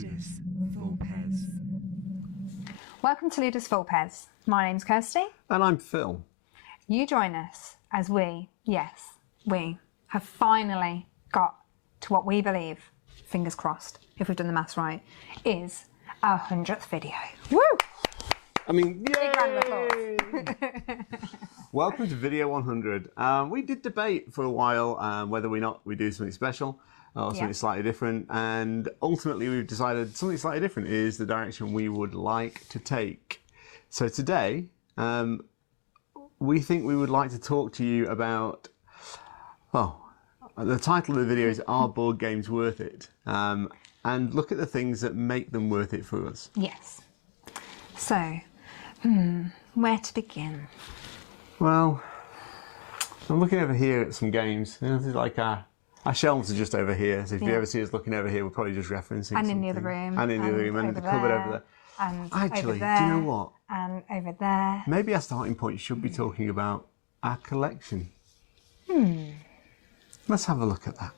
Ludus Vulpes. Welcome to Ludus Vulpes. My name's Kirsty. And I'm Phil. You join us as we have finally got to what we believe, fingers crossed, if we've done the maths right, is our 100th video. Woo! I mean, yay! Big round of applause. Welcome to video 100. We did debate for a while whether or not we do something special or something slightly different, and ultimately we've decided something slightly different is the direction we would like to take. So today, we think we would like to talk to you about, well, the title of the video is Are Board Games Worth It? And look at the things that make them worth it for us. Yes. So, where to begin? Well, I'm looking over here at some games. This is like our shelves are just over here, so if you ever see us looking over here, we're probably just referencing And something. in the other room. And in the other room, and the cupboard over there. And actually, over there, do you know what? And over there. Maybe our starting point should be talking about our collection. Let's have a look at that.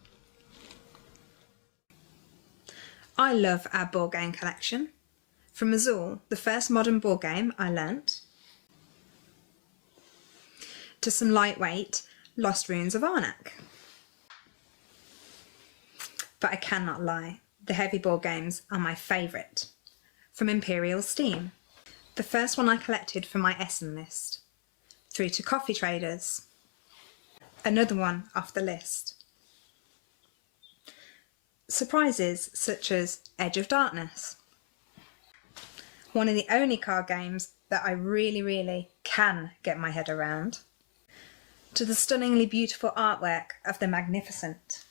I love our board game collection. From Azul, the first modern board game I learnt, to some lightweight Lost Ruins of Arnak. But I cannot lie, the heavy board games are my favourite. From Imperial Steam, the first one I collected for my Essen list, through to Coffee Traders, another one off the list. Surprises such as Edge of Darkness, one of the only card games that I really can get my head around, to the stunningly beautiful artwork of The Magnificent.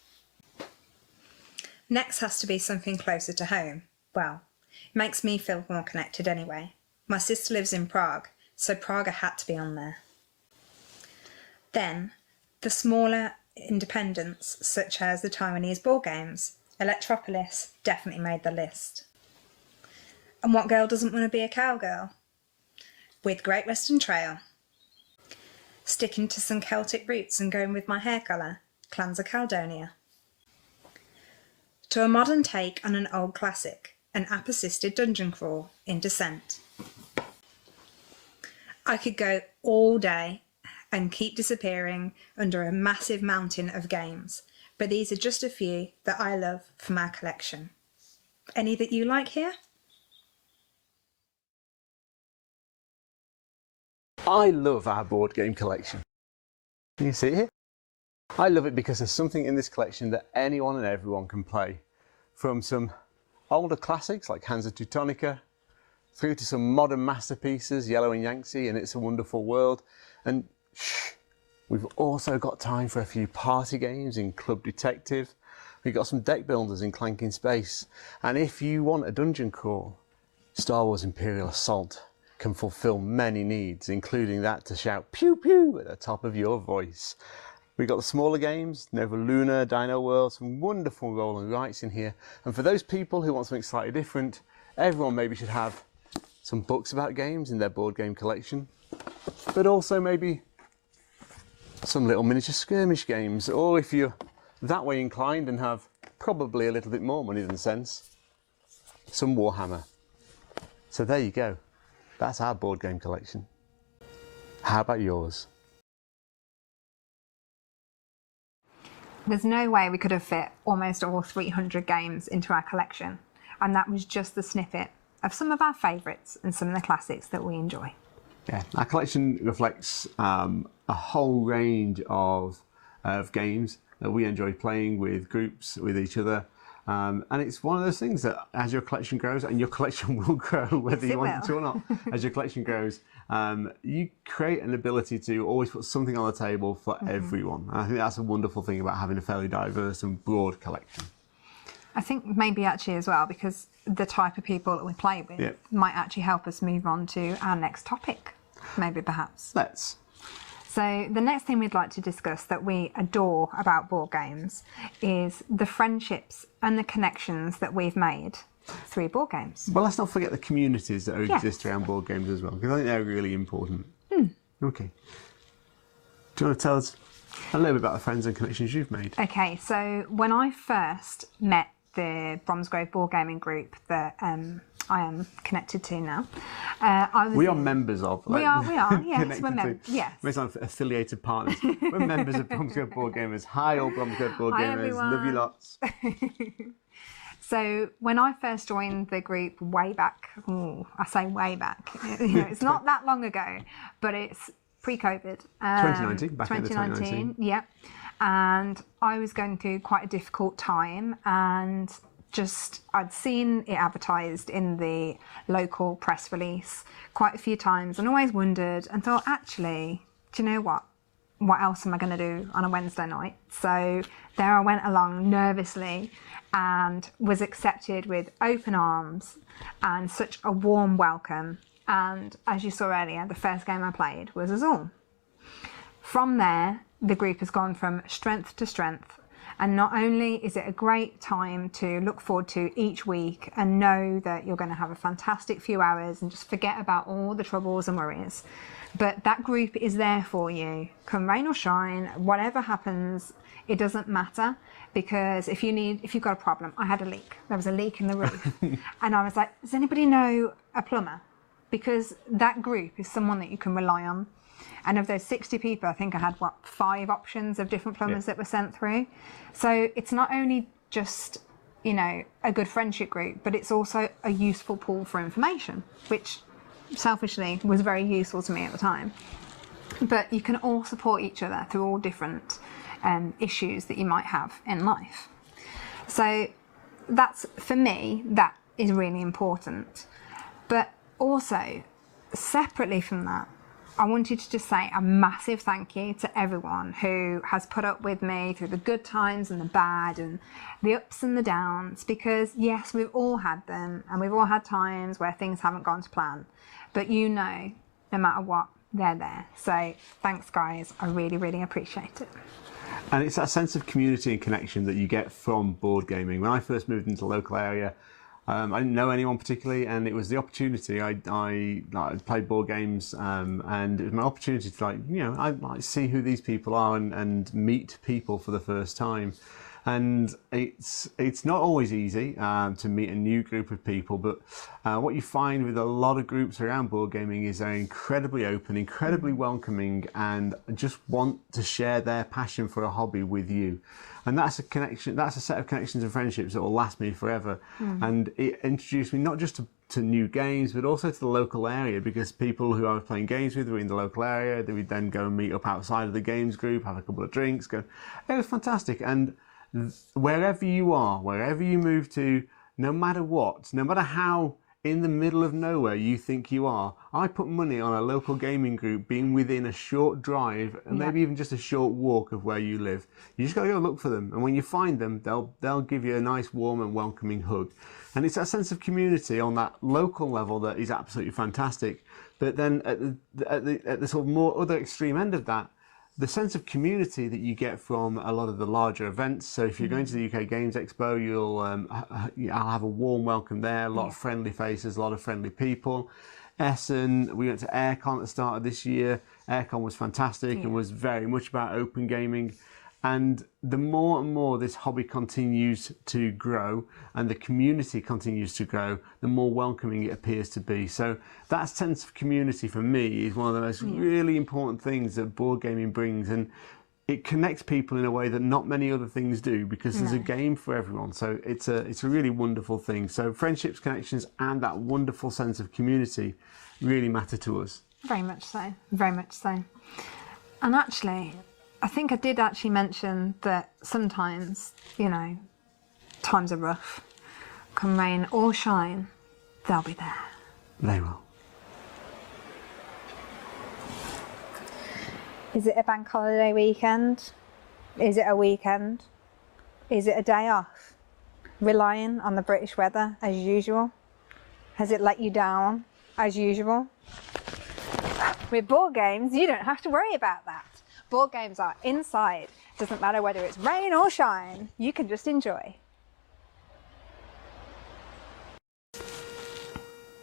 Next has to be something closer to home. Well, it makes me feel more connected anyway. My sister lives in Prague, so Prague had to be on there. Then, the smaller independents such as the Taiwanese board games. Electropolis definitely made the list. And what girl doesn't want to be a cowgirl? With Great Western Trail. Sticking to some Celtic roots and going with my hair colour, Clans of Caledonia. To a modern take on an old classic, an app-assisted dungeon crawl in Descent. I could go all day and keep disappearing under a massive mountain of games, but these are just a few that I love from our collection. Any that you like here? I love our board game collection. Can you see it here? I love it because there's something in this collection that anyone and everyone can play. From some older classics like Hansa Teutonica, through to some modern masterpieces, Yellow and Yangtze and It's a Wonderful World. And we've also got time for a few party games in Club Detective. We've got some deck builders in Clanking Space. And if you want a dungeon crawl, Star Wars Imperial Assault can fulfill many needs, including that to shout pew pew at the top of your voice. We've got the smaller games, Nova Luna, Dino World, some wonderful roll and writes in here. And for those people who want something slightly different, everyone maybe should have some books about games in their board game collection, but also maybe some little miniature skirmish games, or if you're that way inclined and have probably a little bit more money than sense, some Warhammer. So there you go. That's our board game collection. How about yours? There's no way we could have fit almost all 300 games into our collection, and that was just the snippet of some of our favourites and some of the classics that we enjoy. Yeah, our collection reflects a whole range of games that we enjoy playing with groups, with each other. And it's one of those things that as your collection grows, and your collection will grow whether you want it to or not, as your collection grows, you create an ability to always put something on the table for everyone. And I think that's a wonderful thing about having a fairly diverse and broad collection. I think maybe actually as well, because the type of people that we play with might actually help us move on to our next topic, maybe perhaps. Let's. So the next thing we'd like to discuss that we adore about board games is the friendships and the connections that we've made through board games. Well, let's not forget the communities that exist around board games as well, because I think they're really important. Okay. Do you want to tell us a little bit about the friends and connections you've made? Okay, so when I first met the Bromsgrove board gaming group that I am connected to now. We are members of. We are. Yes, we're members. Yes. We're not affiliated partners. We're members of Bromsgrove Board Gamers. Hi, all Bromsgrove Board Hi, Gamers. everyone. Love you lots. So when I first joined the group way back, I say way back, it's not that long ago, but it's pre-COVID. 2019, back in 2019. Yeah. And I was going through quite a difficult time, and I'd seen it advertised in the local press release quite a few times and always wondered and thought, actually, do you know what? What else am I going to do on a Wednesday night? So there I went along nervously and was accepted with open arms and such a warm welcome. And as you saw earlier, the first game I played was Azul. From there, the group has gone from strength to strength. And not only is it a great time to look forward to each week and know that you're going to have a fantastic few hours and just forget about all the troubles and worries, but that group is there for you. Come rain or shine, whatever happens, it doesn't matter, because if you've got a problem, I had a leak. There was a leak in the roof. And I was like, does anybody know a plumber? Because that group is someone that you can rely on. And of those 60 people, I think I had, 5 options of different plumbers that were sent through. So it's not only just, a good friendship group, but it's also a useful pool for information, which selfishly was very useful to me at the time. But you can all support each other through all different issues that you might have in life. So that's, for me, that is really important. But also, separately from that, I wanted to just say a massive thank you to everyone who has put up with me through the good times and the bad and the ups and the downs, because yes, we've all had them, and we've all had times where things haven't gone to plan, but no matter what, they're there. So thanks guys, I really, really appreciate it. And it's that sense of community and connection that you get from board gaming. When I first moved into the local area, I didn't know anyone particularly, and it was the opportunity. I played board games, and it was my opportunity to I see who these people are and meet people for the first time. And it's not always easy to meet a new group of people, but what you find with a lot of groups around board gaming is they're incredibly open, incredibly welcoming, and just want to share their passion for a hobby with you. And that's a connection, that's a set of connections and friendships that will last me forever. And it introduced me not just to new games, but also to the local area, because people who I was playing games with were in the local area. They would then go and meet up outside of the games group, have a couple of drinks, go. It was fantastic. And wherever you are, wherever you move to, no matter what, no matter how in the middle of nowhere you think you are, I put money on a local gaming group being within a short drive and maybe even just a short walk of where you live. You just got to go look for them, and when you find them, they'll give you a nice, warm and welcoming hug. And it's that sense of community on that local level that is absolutely fantastic. But then at the sort of more other extreme end of that, the sense of community that you get from a lot of the larger events. So if you're going to the UK Games Expo, I'll have a warm welcome there, a lot of friendly faces, a lot of friendly people. Essen, we went to Aircon at the start of this year. Aircon was fantastic and was very much about open gaming. And the more and more this hobby continues to grow and the community continues to grow, the more welcoming it appears to be. So that sense of community for me is one of the most really important things that board gaming brings, and it connects people in a way that not many other things do, because there's a game for everyone. So it's a really wonderful thing. So friendships, connections and that wonderful sense of community really matter to us. Very much so, very much so. And actually, I think I did actually mention that sometimes, times are rough. Come rain or shine, they'll be there. They will. Is it a bank holiday weekend? Is it a weekend? Is it a day off? Relying on the British weather as usual? Has it let you down as usual? With board games, you don't have to worry about that. Board games are inside. Doesn't matter whether it's rain or shine, you can just enjoy.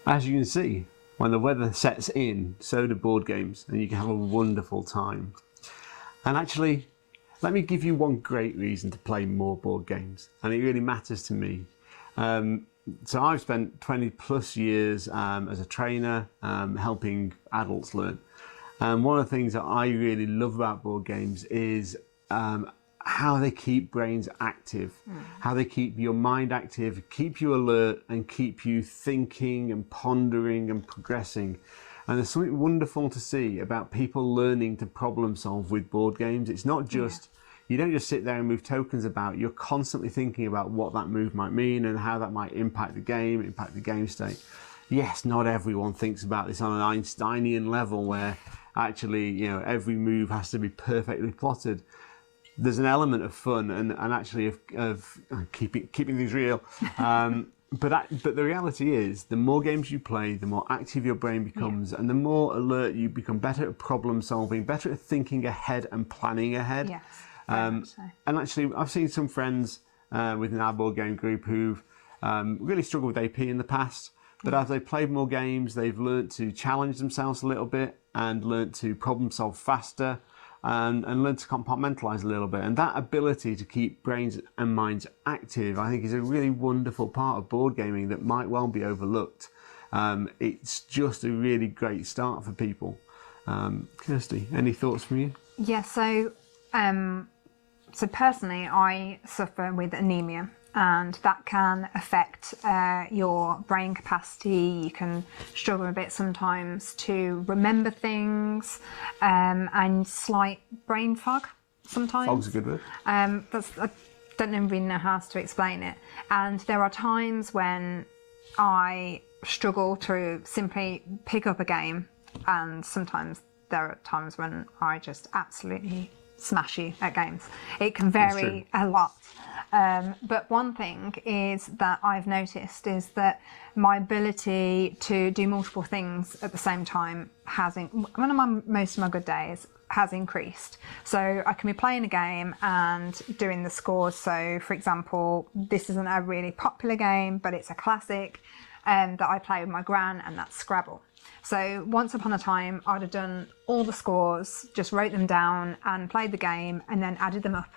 As you can see, when the weather sets in, so do board games, and you can have a wonderful time. And actually, let me give you one great reason to play more board games, and it really matters to me. So I've spent 20 plus years as a trainer helping adults learn. And one of the things that I really love about board games is how they keep brains active, how they keep your mind active, keep you alert and keep you thinking and pondering and progressing. And there's something wonderful to see about people learning to problem solve with board games. It's not just, you don't just sit there and move tokens about, you're constantly thinking about what that move might mean and how that might impact the game state. Yes, not everyone thinks about this on an Einsteinian level where actually, you know, every move has to be perfectly plotted. There's an element of fun and actually of keeping things real. But the reality is, the more games you play, the more active your brain becomes, and the more alert you become, better at problem solving, better at thinking ahead and planning ahead. Yes. And actually, I've seen some friends within our board game group who've really struggled with AP in the past. But as they've played more games, they've learnt to challenge themselves a little bit and learnt to problem solve faster. And learn to compartmentalize a little bit. And that ability to keep brains and minds active, I think, is a really wonderful part of board gaming that might well be overlooked. It's just a really great start for people. Kirsty, any thoughts from you? Yeah, so personally, I suffer with anemia, and that can affect your brain capacity. You can struggle a bit sometimes to remember things, and slight brain fog sometimes. Fog's a good word. I don't really know how else to explain it. And there are times when I struggle to simply pick up a game, and sometimes there are times when I just absolutely smash you at games. It can vary a lot. But one thing is that I've noticed is that my ability to do multiple things at the same time most of my good days has increased. So I can be playing a game and doing the scores. So for example, this isn't a really popular game, but it's a classic that I play with my gran, and that's Scrabble. So once upon a time, I'd have done all the scores, just wrote them down and played the game and then added them up,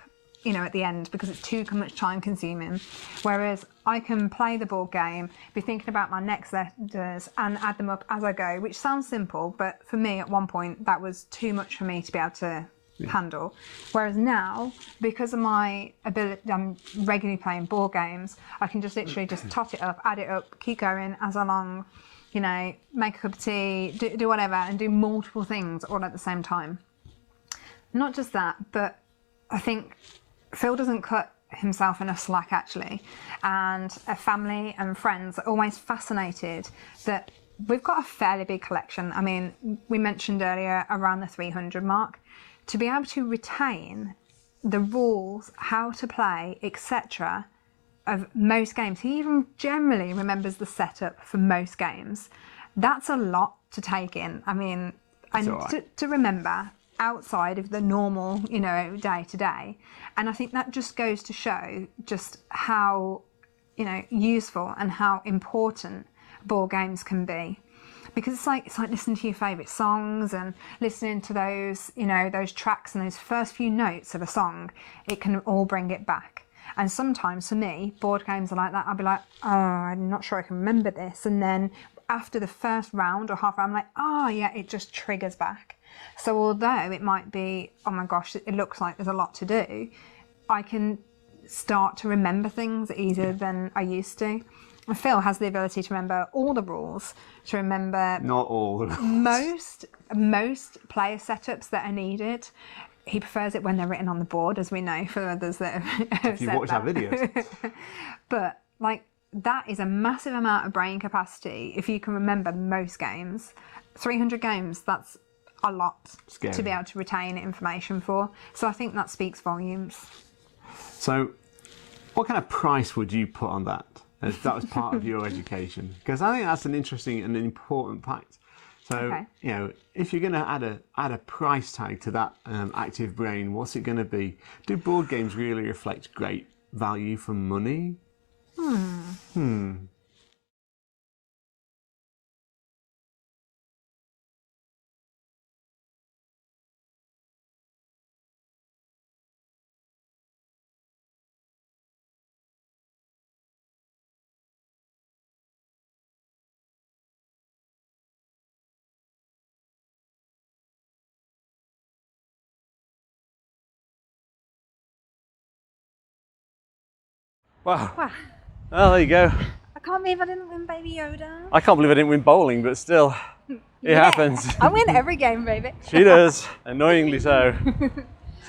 you know, at the end, because it's too much time consuming. Whereas I can play the board game, be thinking about my next letters and add them up as I go, which sounds simple, but for me at one point that was too much for me to be able to handle. Whereas now, because of my ability, I'm regularly playing board games, I can just literally just tot it up, add it up, keep going as along, you know, make a cup of tea, do whatever, and do multiple things all at the same time. Not just that, but I think Phil doesn't cut himself enough slack, actually, and a family and friends are always fascinated that we've got a fairly big collection. I mean, we mentioned earlier around the 300 mark. To be able to retain the rules, how to play, etc. of most games, he even generally remembers the setup for most games. That's a lot to take in. I mean, and to remember outside of the normal, you know, day to day. And I think that just goes to show just how, you know, useful and how important board games can be. Because it's like listening to your favourite songs and listening to those, you know, those tracks and those first few notes of a song. It can all bring it back. And sometimes for me, board games are like that. I'll be like, oh, I'm not sure I can remember this. And then after the first round or half round, I'm like, oh yeah, it just triggers back. So although it might be, oh my gosh, it looks like there's a lot to do, I can start to remember things easier than I used to. And Phil has the ability to remember all the rules, to remember not all the rules. most player setups that are needed. He prefers it when they're written on the board, as we know for others that have if you've watched our videos. But like, that is a massive amount of brain capacity if you can remember most games. 300 games, that's a lot to be able to retain information for. So I think that speaks volumes. So what kind of price would you put on that, as that was part of your education? Because I think that's an interesting and important fact. So, you know, if you're going to add a price tag to that active brain, what's it going to be? Do board games really reflect great value for money? Wow. Wow. Well, there you go. I can't believe I didn't win Baby Yoda. I can't believe I didn't win bowling, but still, it happens. I win every game, baby. She does, annoyingly so.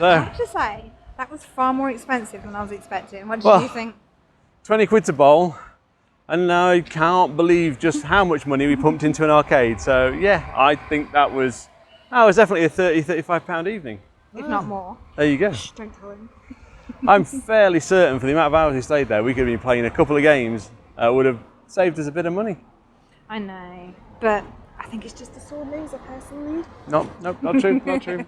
I have to say, that was far more expensive than I was expecting. What did Well, you think? 20 quid to bowl, and I can't believe just how much money we pumped into an arcade. So yeah, I think that was definitely a 35 pound evening. If not more. There you go. Shh, don't tell him. I'm fairly certain for the amount of hours we stayed there, we could have been playing a couple of games. Would have saved us a bit of money. I know, but I think it's just a sore loser personally. No, not true, not true.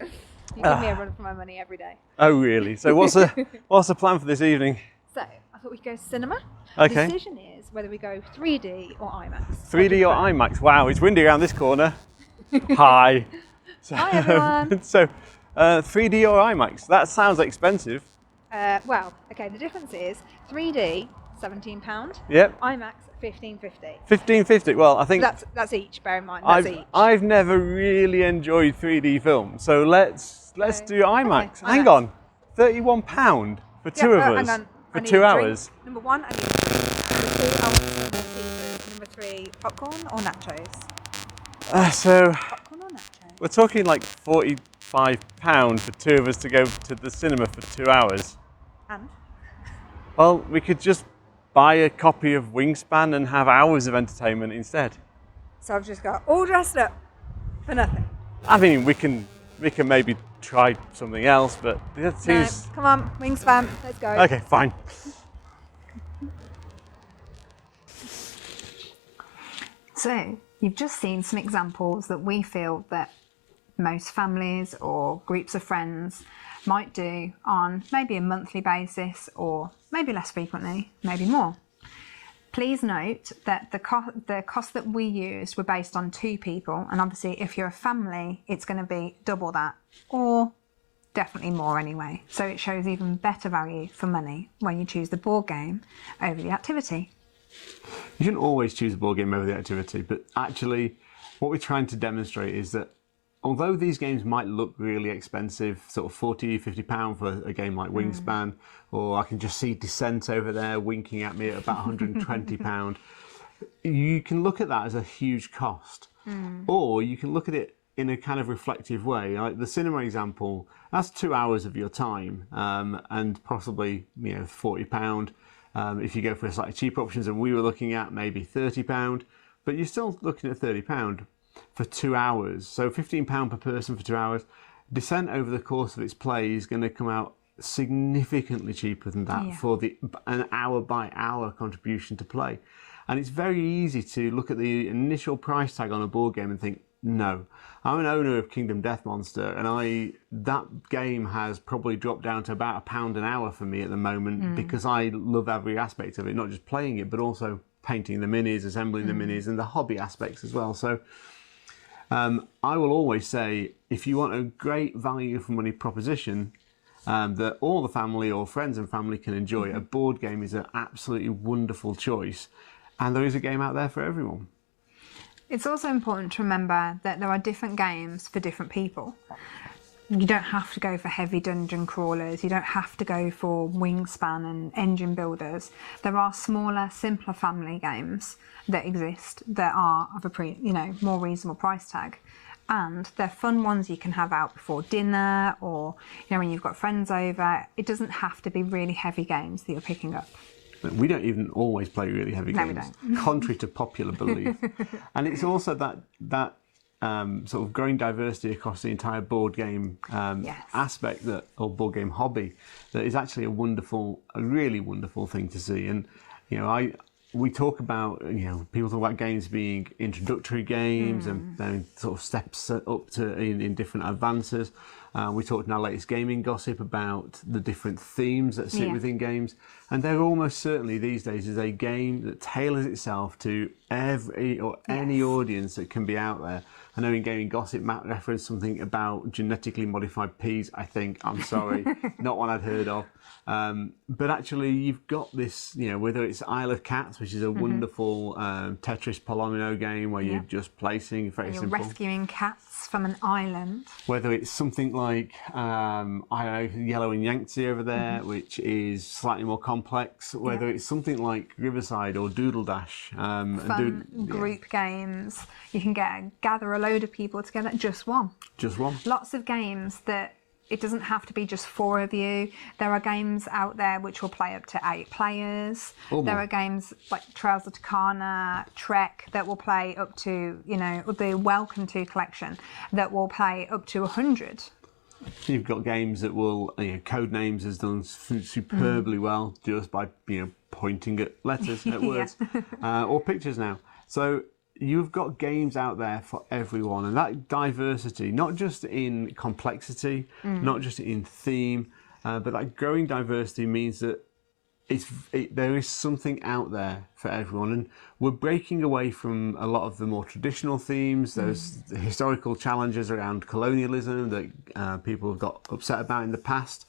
You give me a run for my money every day. Oh really? So what's the plan for this evening? So, I thought we'd go cinema. Okay. The decision is whether we go 3D or IMAX. 3D or IMAX? Wow, it's windy around this corner. Hi. So, Hi, everyone. So, 3D or IMAX? That sounds expensive. Well, okay, the difference is 3D, £17. Yep. IMAX, £15.50. $15.50. Well, I think That's each, bear in mind, that's each. I've never really enjoyed 3D films, so let's do IMAX. Okay, Hang IMAX. on, £31 for two of us Hang on. for I need 2 a drink. hours. Number 1, I need a drink. Number 2, I want some more pizzas. Number 3, popcorn or nachos? So Popcorn or nachos? we're talking like £45 for 2 of us to go to the cinema for 2 hours. And? Well, we could just buy a copy of Wingspan and have hours of entertainment instead. So I've just got all dressed up for nothing. I mean, we can maybe try something else, but that seems... No, come on, Wingspan, let's go. Okay, fine. So, you've just seen some examples that we feel that most families or groups of friends might do on maybe a monthly basis or maybe less frequently, maybe more. Please note that the cost that we used were based on 2 people, and obviously if you're a family, it's going to be double that, or definitely more anyway. So it shows even better value for money when you choose the board game over the activity. You shouldn't always choose a board game over the activity, but actually what we're trying to demonstrate is that although these games might look really expensive, sort of £40, £50 for a game like Wingspan, or I can just see Descent over there winking at me at about £120, you can look at that as a huge cost. Or you can look at it in a kind of reflective way. Like the cinema example, that's 2 hours of your time, and possibly £40. If you go for slightly cheaper options, and we were looking at maybe £30, but you're still looking at £30 for 2 hours. So £15 per person for 2 hours. Descent over the course of its play is going to come out significantly cheaper than that for an hour by hour contribution to play. And it's very easy to look at the initial price tag on a board game and think, no, I'm an owner of Kingdom Death Monster, and that game has probably dropped down to about £1 an hour for me at the moment because I love every aspect of it, not just playing it, but also painting the minis, assembling the minis, and the hobby aspects as well. So I will always say, if you want a great value for money proposition that all the family or friends and family can enjoy, a board game is an absolutely wonderful choice, and there is a game out there for everyone. It's also important to remember that there are different games for different people. You don't have to go for heavy dungeon crawlers, you don't have to go for Wingspan and engine builders. There are smaller, simpler family games that exist that are of a more reasonable price tag. And they're fun ones you can have out before dinner, or when you've got friends over. It doesn't have to be really heavy games that you're picking up. We don't even always play really heavy games, contrary to popular belief. And it's also that sort of growing diversity across the entire board game aspect, or board game hobby, that is actually a really wonderful thing to see. And we talk about, people talk about games being introductory games and then sort of steps up to in different advances. We talked in our latest gaming gossip about the different themes that sit within games, and there almost certainly these days is a game that tailors itself to every or any audience that can be out there. I know in Gaming Gossip, Matt referenced something about genetically modified peas, I think. I'm sorry, not one I'd heard of. But actually, you've got this, you know, whether it's Isle of Cats, which is a wonderful Tetris Polomino game where you're just placing, very You're simple. rescuing cats from an island. Whether it's something like, I don't know, Yellow and Yangtze over there, which is slightly more complex. Whether it's something like Riverside or Doodle Dash. Fun group games. You can gather a load of people together. Just one. Just one. Lots of games that it doesn't have to be just 4 of you. There are games out there which will play up to 8 players. There are games like Trails of Tucana, Trek, that will play up to, you know, the Welcome To collection, that will play up to 100. You've got games that will, you know, Codenames has done superbly well just by, you know, pointing at letters, at words, or pictures now. So you've got games out there for everyone, and that diversity, not just in complexity, not just in theme, but that growing diversity means that there is something out there for everyone, and we're breaking away from a lot of the more traditional themes. There's the historical challenges around colonialism that people have got upset about in the past.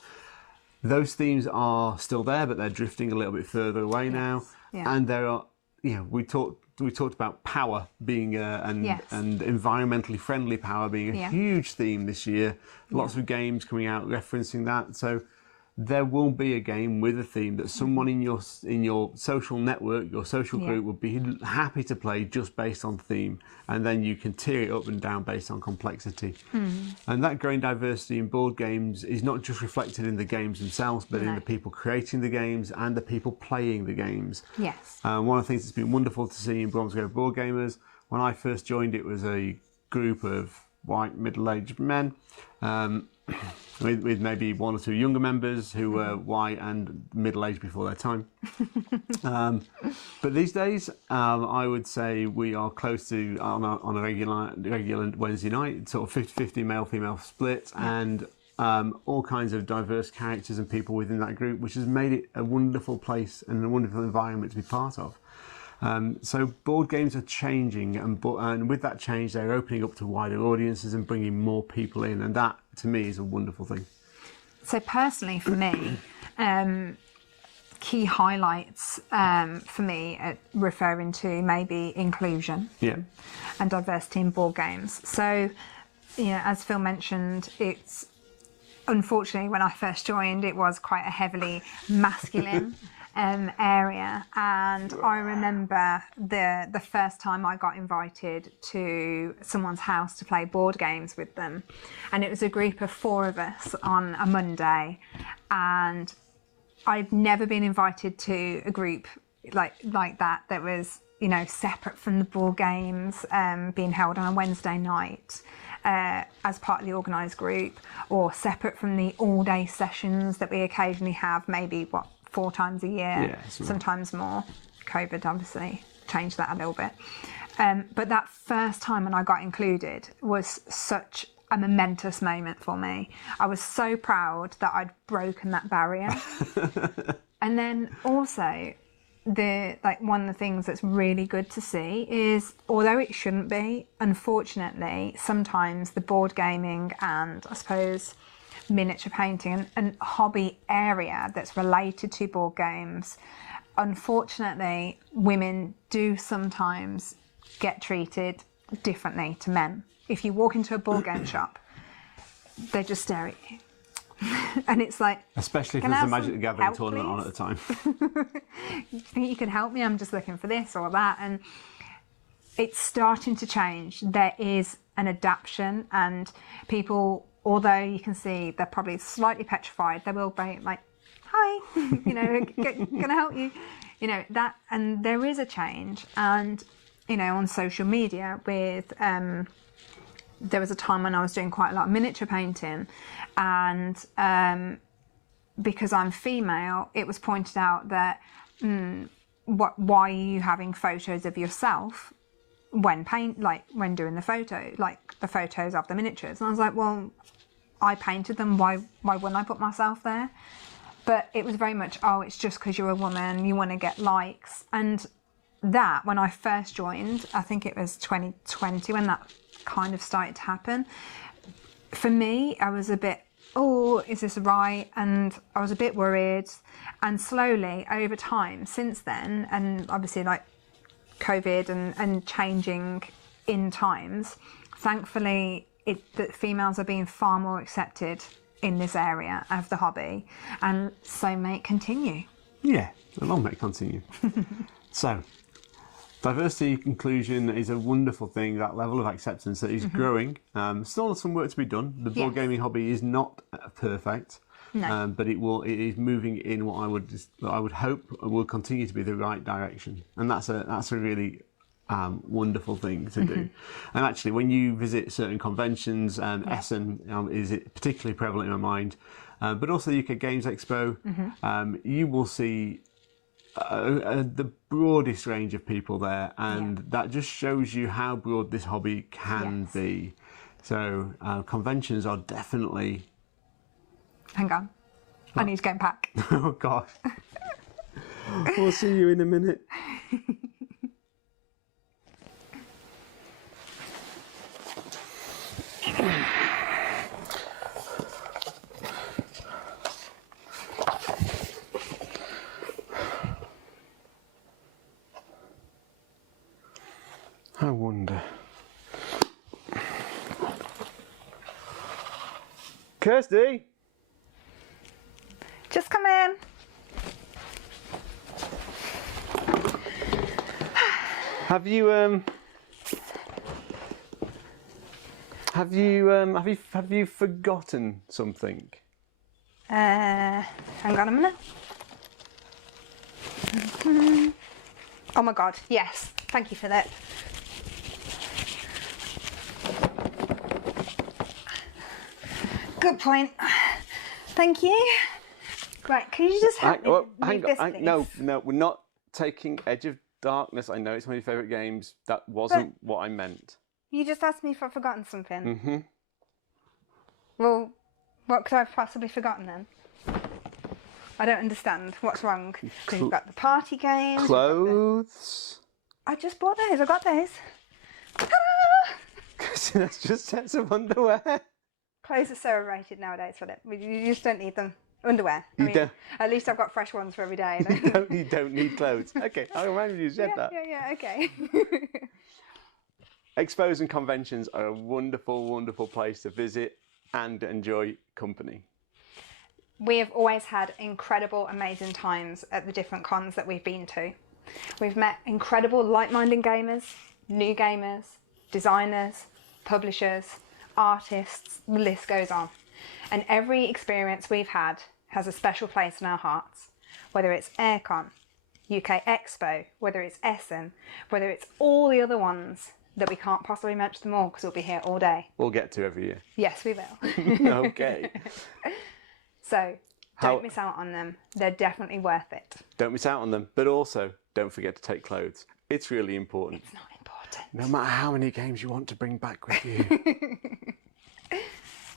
Those themes are still there, but they're drifting a little bit further away now. And there are, you know, we talked about power being and environmentally friendly power being a huge theme this year. Lots of games coming out referencing that. So there will be a game with a theme that someone in your social network, your social group, would be happy to play just based on theme, and then you can tier it up and down based on complexity. And that growing diversity in board games is not just reflected in the games themselves, but in the people creating the games and the people playing the games. One of the things that's been wonderful to see in Bromsgrove Board Gamers, when I first joined, it was a group of white middle-aged men, with maybe 1 or 2 younger members who were white and middle-aged before their time. But these days, I would say we are close to, on a regular Wednesday night, sort of 50-50 male-female split, and all kinds of diverse characters and people within that group, which has made it a wonderful place and a wonderful environment to be part of. So board games are changing, and with that change, they're opening up to wider audiences and bringing more people in, and that, to me, is a wonderful thing. So personally, for me, key highlights for me are referring to maybe inclusion and diversity in board games. So, you know, as Phil mentioned, it's unfortunately, when I first joined, it was quite a heavily masculine area, and I remember the first time I got invited to someone's house to play board games with them, and it was a group of 4 of us on a Monday, and I'd never been invited to a group like that was, you know, separate from the board games being held on a Wednesday night. As part of the organised group, or separate from the all-day sessions that we occasionally have, maybe 4 times a year, sometimes more. COVID obviously changed that a little bit. But that first time when I got included was such a momentous moment for me. I was so proud that I'd broken that barrier. And then also, one of the things that's really good to see is, although it shouldn't be, unfortunately, sometimes the board gaming and, I suppose, miniature painting and hobby area that's related to board games, unfortunately, women do sometimes get treated differently to men. If you walk into a board game shop, they just stare at you. And it's like, especially if there's a Magic the Gathering tournament on at the time. You think you can help me? I'm just looking for this or that. And it's starting to change. There is an adaptation, and people, although you can see they're probably slightly petrified, they will be like, hi, you know, can I help you? You know, that, and there is a change. And, you know, on social media with, there was a time when I was doing quite a lot of miniature painting, and because I'm female, it was pointed out that why are you having photos of yourself when doing the photos of the miniatures? And I was like, well, I painted them. Why wouldn't I put myself there? But it was very much, oh, it's just because you're a woman, you want to get likes. And that, when I first joined, I think it was 2020 when that kind of started to happen. For me, I was a bit, oh, is this right? And I was a bit worried. And slowly over time since then, and obviously like COVID and changing in times, thankfully that females are being far more accepted in this area of the hobby, and so may it continue. Yeah, long may it continue. So, diversity inclusion is a wonderful thing, that level of acceptance that is growing. Still some work to be done. The board gaming hobby is not perfect. No. But it is moving in what I would hope will continue to be the right direction, and that's a really wonderful thing to do. And actually, when you visit certain conventions, Essen is particularly prevalent in my mind, but also the UK Games Expo, you will see the broadest range of people there, and that just shows you how broad this hobby can be. So conventions are definitely. Hang on, I need to go and pack. Oh gosh. We'll see you in a minute. I wonder. Kirsty! Just come in. Have you forgotten something? Hang on a minute. Oh my God, yes. Thank you for that. Good point. Thank you. Right, can you just help me hang this, on. please? No, we're not taking Edge of Darkness. I know it's one of your favourite games. That wasn't what I meant. You just asked me if I've forgotten something. Well, what could I have possibly forgotten then? I don't understand. What's wrong? Because you've got the party games. Clothes? I just bought those. I got those. Ta-da! That's just sets of underwear. Clothes are so overrated nowadays, Philip. You just don't need them. Underwear. Don't. At least I've got fresh ones for every day. You don't need clothes. Okay, I remember you said that. Yeah, okay. Expos and conventions are a wonderful, wonderful place to visit and enjoy company. We have always had incredible, amazing times at the different cons that we've been to. We've met incredible like-minded gamers, new gamers, designers, publishers, artists, the list goes on. And every experience we've had has a special place in our hearts, whether it's Aircon, UK Expo, whether it's Essen, whether it's all the other ones that we can't possibly mention them all because we'll be here all day. We'll get to every year. Yes, we will. Okay. So don't miss out on them. They're definitely worth it. Don't miss out on them, but also don't forget to take clothes. It's really important. It's not important. No matter how many games you want to bring back with you.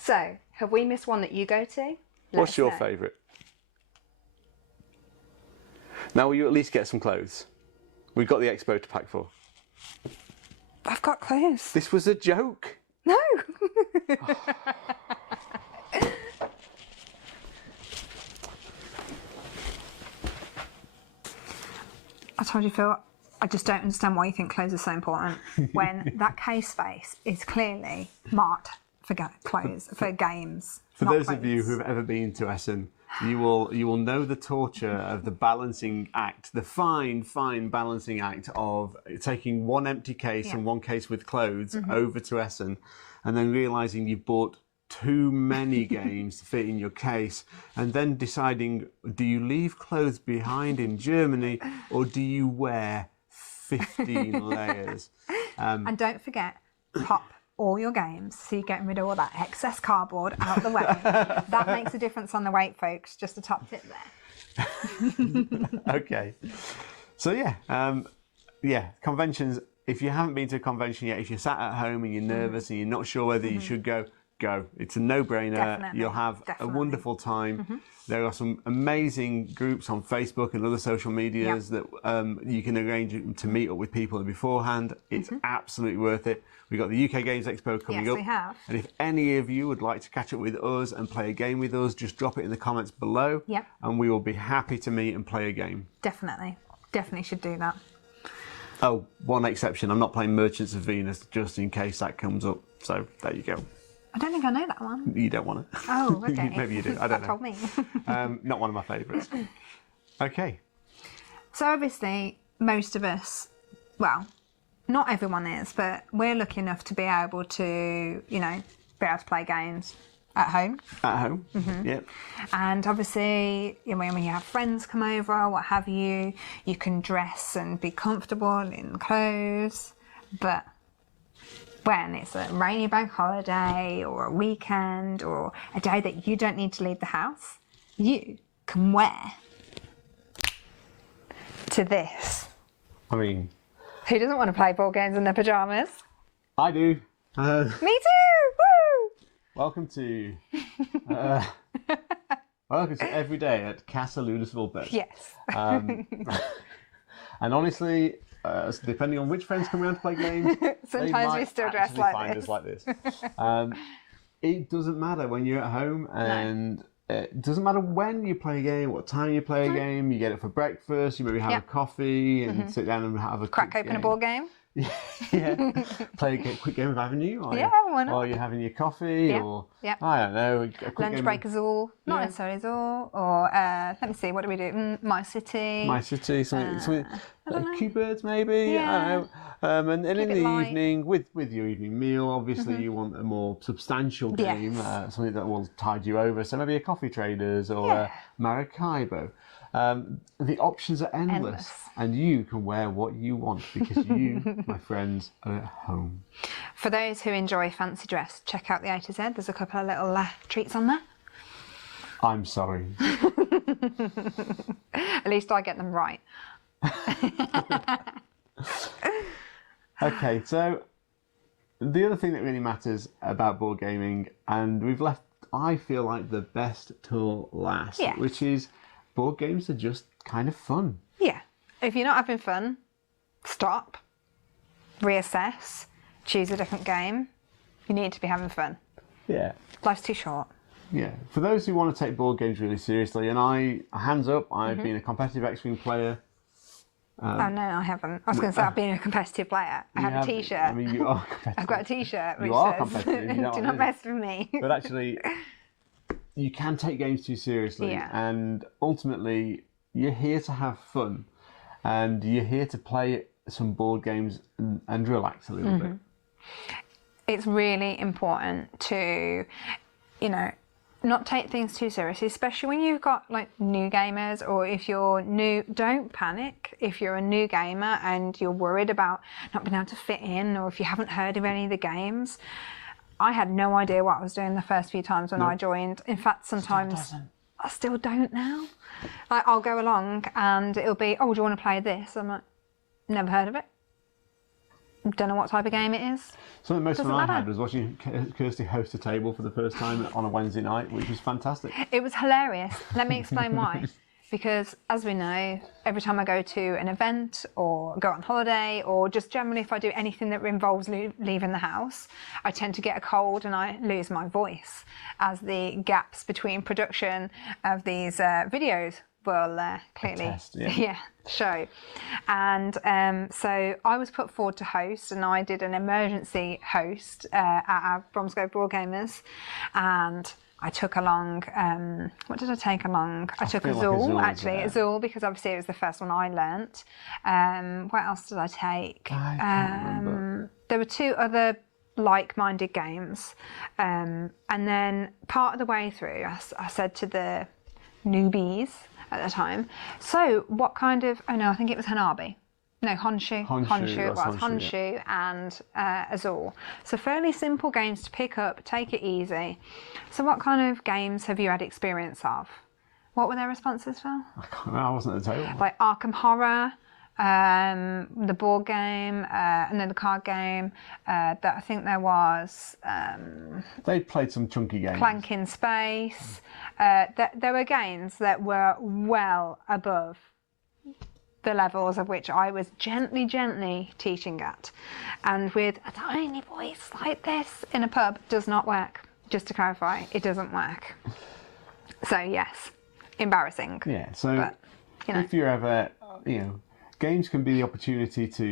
So, have we missed one that you go to? What's your favourite? Now, will you at least get some clothes? We've got the expo to pack for. I've got clothes. This was a joke. No. I told you, Phil, I just don't understand why you think clothes are so important when that case space is clearly marked for clothes, for games. For those of you who have ever been to Essen, you will know the torture of the balancing act, the fine balancing act of taking one empty case and one case with clothes over to Essen, and then realising you've bought too many games to fit in your case, and then deciding, do you leave clothes behind in Germany or do you wear 15 layers? And don't forget, pop all your games, so you're getting rid of all that excess cardboard out the way. That makes a difference on the weight, folks. Just a top tip there. Okay. So yeah, conventions. If you haven't been to a convention yet, if you're sat at home and you're nervous and you're not sure whether you should go, go. It's a no-brainer. Definitely, You'll have definitely. a wonderful time. There are some amazing groups on Facebook and other social medias that you can arrange to meet up with people beforehand. It's absolutely worth it. We've got the UK Games Expo coming Yes, up. we have. And if any of you would like to catch up with us and play a game with us, just drop it in the comments below. Yep. And we will be happy to meet and play a game. Definitely. Definitely should do that. Oh, one exception. I'm not playing Merchants of Venus just in case that comes up. So there you go. I don't think I know that one. You don't want it. Oh, okay. Maybe you do. I don't know. Told me. Not one of my favourites. Okay. So obviously, most of us, well, not everyone is, but we're lucky enough to be able to, be able to play games at home. At home. Yep. And obviously, when you have friends come over, what have you, you can dress and be comfortable in clothes. But when it's a rainy bank holiday or a weekend or a day that you don't need to leave the house, you can wear to this. I mean, Who doesn't want to play board games in their pajamas? I do. Me too! Woo! Welcome to every day at Casa Ludus Vulpes. Yes. And honestly, depending on which friends come around to play games, Sometimes they we might still dress actually like find this. us like this. It doesn't matter when you're at home, and it doesn't matter when you play a game, what time you play a game. You get it for breakfast. You maybe have a coffee and sit down and have a Crack quick open a game. board game. Yeah, play a quick game of Avenue. Why not? While you're having your coffee, or I don't know, a quick Lunch game break of is all, not necessarily is all, or let me see, what do we do? My City. My City, something Q-Birds maybe. Yeah. I don't know. And in Keep it the light. evening, with your evening meal, obviously you want a more substantial game, Yes. something that will tide you over. So maybe a Coffee Traders or a Maracaibo. The options are endless, and you can wear what you want because you, my friends, are at home. For those who enjoy fancy dress, check out the A to Z. There's a couple of little treats on there. I'm sorry. At least I get them right. Okay, so the other thing that really matters about board gaming, and we've left, I feel like, the best till last, Yeah. which is board games are just kind of fun. Yeah. If you're not having fun, stop, reassess, choose a different game. You need to be having fun. Yeah. Life's too short. Yeah. For those who want to take board games really seriously, and hands up, I've been a competitive X-Wing player. Oh no, I haven't. I was going to say I've been a competitive player. I have a T-shirt. I mean, you are competitive. I've got a T-shirt which You are says, competitive, you know "Do what I not mean?" mess with me." But actually, you can take games too seriously, Yeah. and ultimately, you're here to have fun, and you're here to play some board games and relax a little bit. It's really important to, not take things too seriously, especially when you've got like new gamers, or if you're new, don't panic if you're a new gamer and you're worried about not being able to fit in, or if you haven't heard of any of the games. I had no idea what I was doing the first few times when I joined. In fact, sometimes I still don't now. Like, I'll go along and it'll be, "Oh, do you want to play this?" I'm like, "Never heard of it. Don't know what type of game it is." Something most Doesn't fun I matter. had was watching Kirsty host a table for the first time on a Wednesday night, which was fantastic. It was hilarious. Let me explain why. Because as we know, every time I go to an event or go on holiday, or just generally if I do anything that involves leaving the house, I tend to get a cold and I lose my voice, as the gaps between production of these videos will clearly Attest, yeah. show. And so I was put forward to host, and I did an emergency host at our Bromsgrove Board Gamers, and I took along, what did I take along? I took a feel like Zool, Azul, actually, yeah. a Zool, because obviously it was the first one I learnt. What else did I take? I can't remember. There were two other like-minded games. And then part of the way through, I said to the newbies at the time, "So what kind of," oh no, I think it was Hanabi. No, Honshu. Honshu, It was that's Honshu, Honshu and Azul. So fairly simple games to pick up, take it easy. So what kind of games have you had experience of? What were their responses, Phil? I wasn't at the table. Like Arkham Horror, the board game, and then the card game. That I think there was. They played some chunky games. Clank in Space. There were games that were well above the levels of which I was gently teaching at. And with a tiny voice like this in a pub does not work. Just to clarify, it doesn't work. So yes, embarrassing. Yeah, so but, you know. if you're ever, games can be the opportunity to,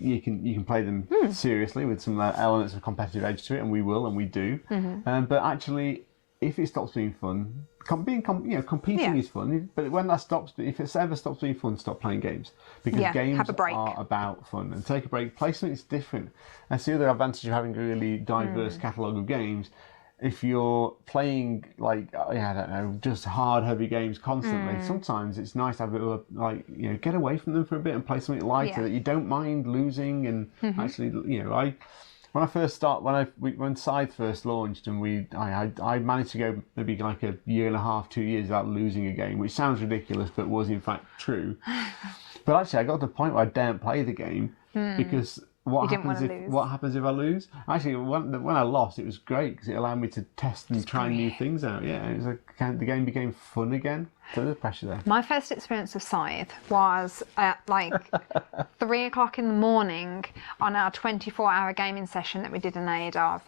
you can play them seriously with some elements of competitive edge to it, and we will, and we do. But actually, if it stops being fun, competing is fun. But when that stops, if it ever stops being fun, stop playing games, because games are about fun. And take a break, play something that's different. That's the other advantage of having a really diverse catalogue of games. If you're playing just hard, heavy games constantly, sometimes it's nice to have a bit of get away from them for a bit and play something lighter that you don't mind losing. And actually, when I first when Scythe first launched, and I managed to go maybe like a year and a half, 2 years without losing a game, which sounds ridiculous but was in fact true. But actually, I got to the point where I daren't play the game because. What happens if I lose? Actually, when I lost, it was great because it allowed me to test and try new things out. Yeah, it was the game became fun again. So there's pressure there. My first experience of Scythe was at 3 o'clock in the morning on our 24-hour gaming session that we did in aid of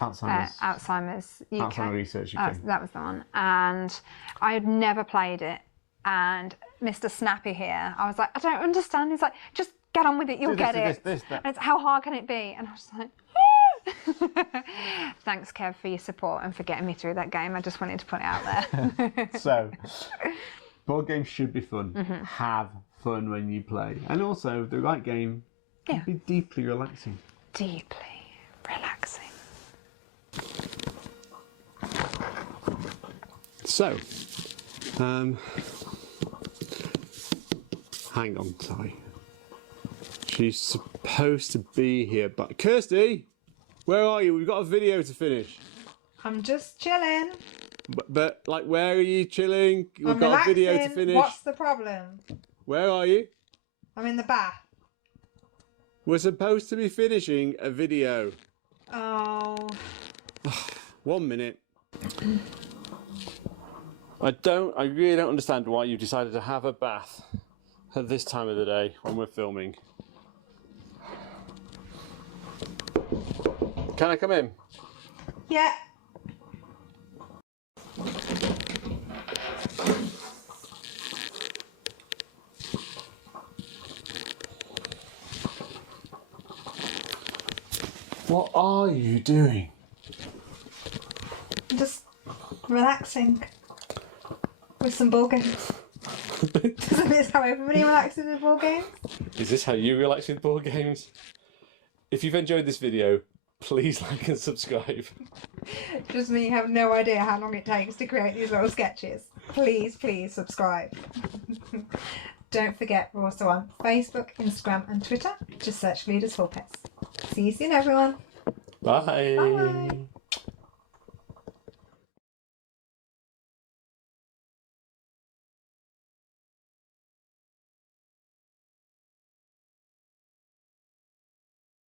Alzheimer's UK. Alzheimer's Research UK. That was the one. And I had never played it. And Mr. Snappy here, I was like, I don't understand. He's like, just get on with it, you'll get it. And it's, how hard can it be? And I was like, thanks, Kev, for your support and for getting me through that game. I just wanted to put it out there. So, board games should be fun. Have fun when you play. And also, the right game can be deeply relaxing. Deeply relaxing. So, hang on, sorry. She's supposed to be here, but Kirsty, where are you? We've got a video to finish. I'm just chilling. But where are you chilling? We've got a video to finish. What's the problem? Where are you? I'm in the bath. We're supposed to be finishing a video. Oh. 1 minute. I really don't understand why you decided to have a bath at this time of the day when we're filming. Can I come in? Yeah. What are you doing? Just relaxing with some ball games. Isn't this how everybody relaxes with ball games? Is this how you relax with board games? If you've enjoyed this video, please like and subscribe. Just me, have no idea how long it takes to create these little sketches. Please subscribe. Don't forget, we're also on Facebook, Instagram and Twitter. Just search Ludus Vulpes. See you soon, everyone. Bye. Bye.